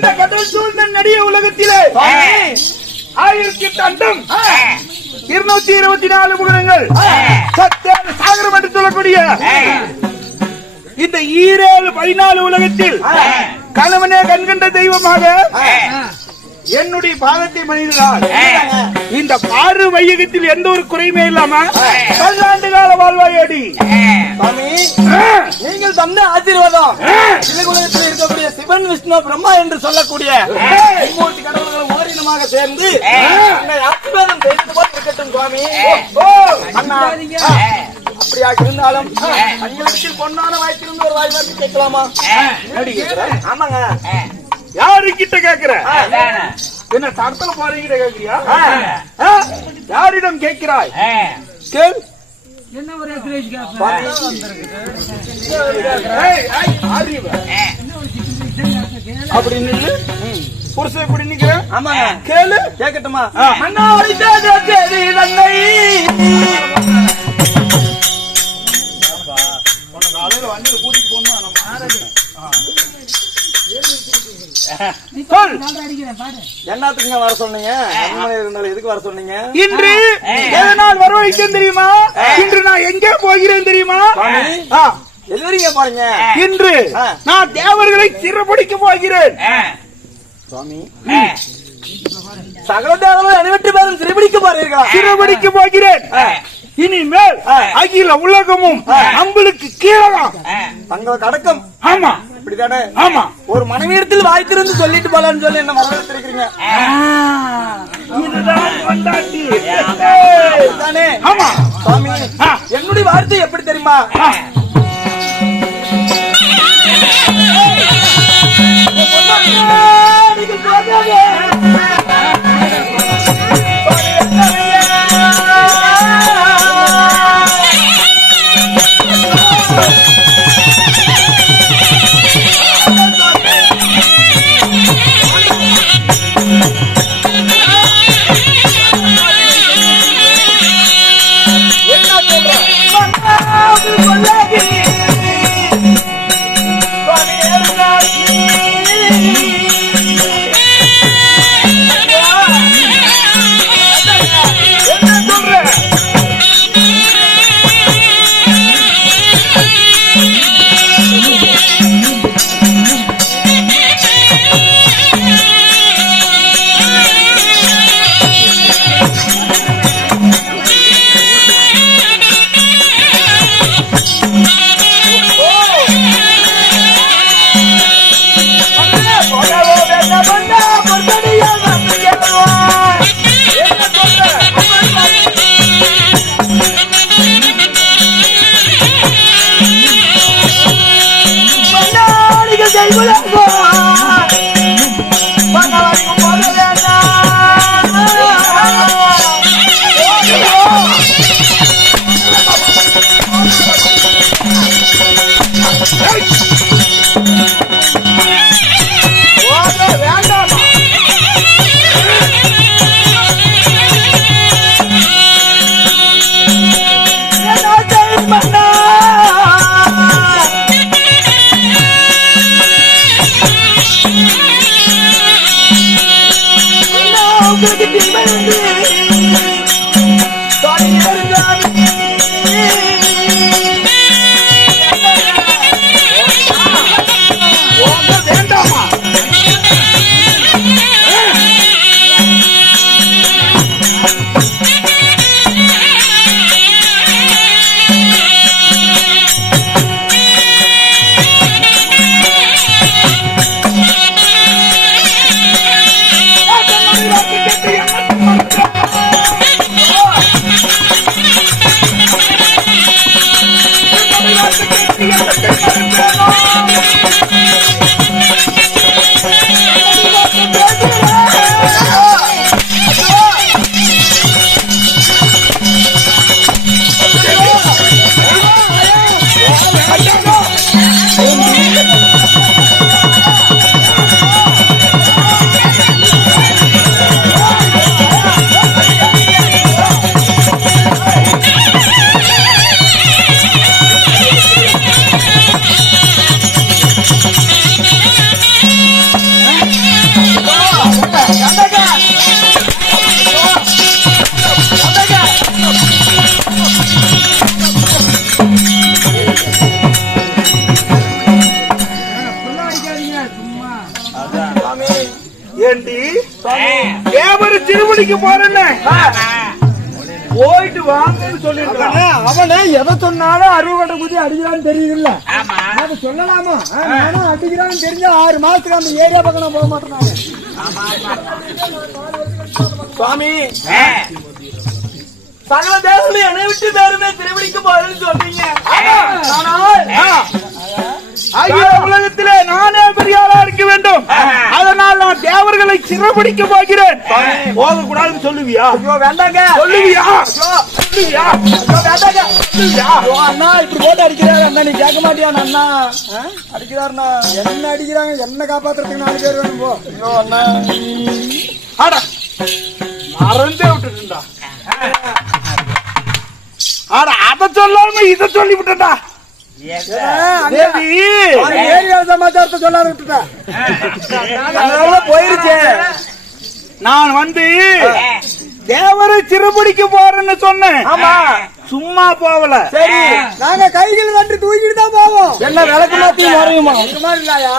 இந்த கடல் சூழ்ந்த நடிக உலகத்திலே 1008 அண்டம் 224 முகங்கள் சத்தியான சாகரம் என்று சொல்லக்கூடிய இந்த 14 உலகத்தில் கணவனே கண்கண்ட தெய்வமாக என்னுடைய பாதத்தை மனிதனால் இந்த பாரு வையகத்தில் எந்த ஒரு குறையுமே இல்லாம 10 ஆண்டு கால வாழ்வாயடி நீங்கள் தந்த ஆசீர்வாதம் உலகத்தில் இருக்கக்கூடிய சிவன் விஷ்ணு பிரம்மா என்று சொல்லக்கூடிய மூர்த்தி கடவுள்களும் ஓரினமாக சேர்ந்து ஆசீர்வாதம் செய்து போல் இருக்கட்டும் சுவாமி. அப்படியாக இருந்தாலும் தங்களிடத்தில் பொன்னான வாய்ப்பிருந்து ஒரு வாய்ப்பு கேட்கலாமா? ஆமாங்க. யாரு கிட்ட கேக்குற? என்ன தடத்துல போறீங்க கேக்குறியா? யாரிடம் கேட்கிறாய்? கேள். என்ன ஒரு அப்படி நில்லு. புருஷன் எப்படி நிக்கிற? ஆமாங்க. கேளு. கேட்கட்டுமா? அண்ணா சரி நன்னை காலையில வந்து கூட்டிட்டு போகணும். என்னத்துக்குங்க வர சொன்னீங்க? எதுக்கு வர சொன்னீங்க? இன்று எதனால் வரவழைத்தேன் தெரியுமா? இன்று நான் எங்கே போகிறேன் தெரியுமா? எதிரிங்க போறீங்க. இன்று நான் தேவர்களை சிறப்பிடிக்க போகிறேன் சுவாமி. சகல தேவர்கள் அனைவற்று பேரும் சிறைபிடிக்க போறீர்களா? சிறப்பிடிக்க போகிறேன். இனிமேல் அகில உலகமும் நம்மளுக்கு கீழலாம் தங்களுக்கு அடக்கம். ஆமா, இப்படிதானே? ஆமா. ஒரு மனைவியிடத்தில் வாய்த்திருந்து சொல்லிட்டு போலான்னு சொல்லி என்ன வரவேற்றிருக்கிறீங்க. இதுதான் கொண்டாட்டி. ஆமா சுவாமி. என்னுடைய வார்த்தை எப்படி தெரியுமா? ஏண்டி தேவரு திருவடிக்கு போறேன்னு போயிட்டு வாங்கன்னு சொல்லிருக்காங்க. அவனே எதை சொன்னாலும் அறுவடை குதி அடிக்கிறான்னு தெரியுதுல்ல, அது சொல்லலாமா? நானும் அடிக்கிறான்னு தெரிஞ்சா 6 மாசத்துக்கு அந்த ஏரியா பக்கம் நான் போக மாட்டேன். சுவாமி, சகல தேவர்களையும் என்னை விட்டு பேருமே திருவடிக்கு போறேன்னு சொல்றீங்க. ஆகிய உலகத்திலே நானே பெரிய ஆளா இருக்க வேண்டும். அதனால் நான் தேவர்களை சிறப்பிடிக்க போகிறேன். போக கூடாதுன்னு சொல்லுவியா? வேண்டாங்க. சொல்லுவியா? சொல்லுவியா? வேண்டாங்க. அண்ணா இப்படி போட்டு அடிக்கிறாரு அண்ணா, நீ கேட்க மாட்டியா? அண்ணா அடிக்கிறாருண்ணா. என்ன அடிக்கிறாங்க? என்ன காப்பாத்துறதுக்கு 4 பேர் வேணும். போ. ஐயோ அண்ணா, ஆட மறந்தே விட்டுட்டா. ஆட அத சொல்லாம இத சொல்லி விட்டா. ஏரியா சமாச்சாரத்தை சொல்லாத விட்டுட்டா. போயிருச்சு. நான் வந்து தேவரை சிறுபிடிக்க போறேன்னு சொன்னேன். ஆமா, சும்மா போகல. சரி, நாங்க கைகள் கட்டி தூக்கிட்டு தான் போவோம். என்ன விளக்கு மாத்தி வரையுமா? இல்லையா,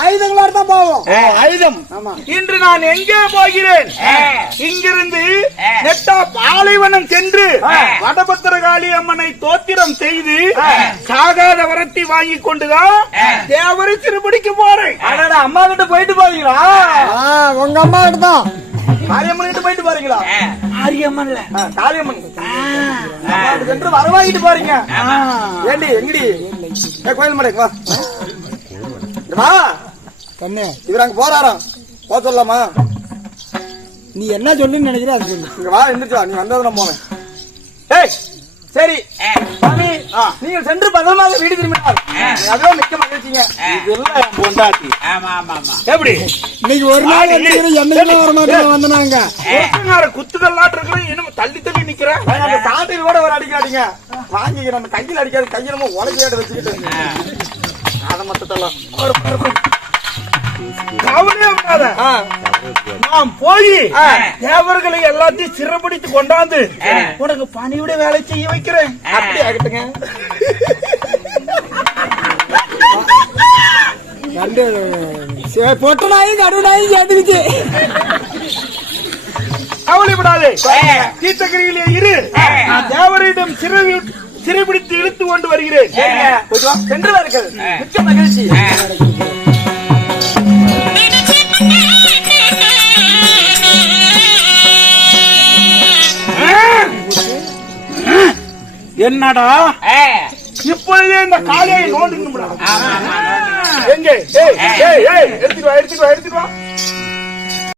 ஆயுதங்களா தான் போவோம். ஆயுதம். ஆமா. இன்று நான் எங்கே போகிறேன்? இங்கிருந்து நெட்டா பாலைவனம் சென்று வடபத்திரகாளி அம்மனை தோத்திரம் செய்து சாகாத வரத்தை வாங்கி கொண்டுதான் தேவரை சிறுபிடிக்க போறேன். அம்மா கிட்ட போயிட்டு போறீங்களா? உங்க அம்மா கிட்ட தான். காரியம்மன் கிட்ட போயிட்டு போறீங்களா? காரியம்மன்ல காரியம்மன் சென்று வரவாங்கிட்டு போறீங்க. ஏண்டி எங்கடி கோயில் மடைக்கு வா கண்ணு. இவர் அங்க போறாராம், போ சொல்லலாமா? நீ என்ன சொல்லுன்னு நினைக்கிற அது சொல்லு. இங்க வா, எந்திரிச்சு வா. நீ வந்தது நான் போனேன். ஏய் சரி சாமி, நீங்கள் சென்று பதமாக வீடு திரும்பினார். அதுவும் மிக்க மகிழ்ச்சிங்க. இதெல்லாம் என் பொண்டாட்டி. எப்படி இன்னைக்கு ஒரு நாள் என்னைக்கு வர மாட்டேன் வந்தனாங்க. குத்துக்கல்லாட்டு இருக்கிற இன்னும் தள்ளி தள்ளி நிக்கிறேன். அந்த சாட்டில் கூட ஒரு அடிக்காதீங்க, வாங்கிக்கிறேன். அந்த கையில் அடிக்காது, கையிலமா உலகையாட்டு வச்சுக்கிட்டு அதை மொத்தத்தெல்லாம் கவலையே விடாத. நான் போய் தேவர்களை எல்லாத்தையும் சிறப்பிடித்து கொண்டாந்து உனக்கு பணியோட வேலை செய்ய வைக்கிறேன். அப்படி ஆகட்டுங்க. பொட்ட நாயும் கடு நாயும் சேர்ந்துக்குச்சு. கவலைப்படாதே, தீர்த்தகிரியிலே இரு. நான் தேவரிடம் சிறைபிடித்து இழுத்து கொண்டு வருகிறேன். சென்று வருகிறது. மிக்க மகிழ்ச்சி. என்னடா இப்பொழுதே இந்த காலையை நோண்டுங்க. எங்க எடுத்துட்டு வா, எடுத்துட்டு வா, எடுத்துட்டு வா.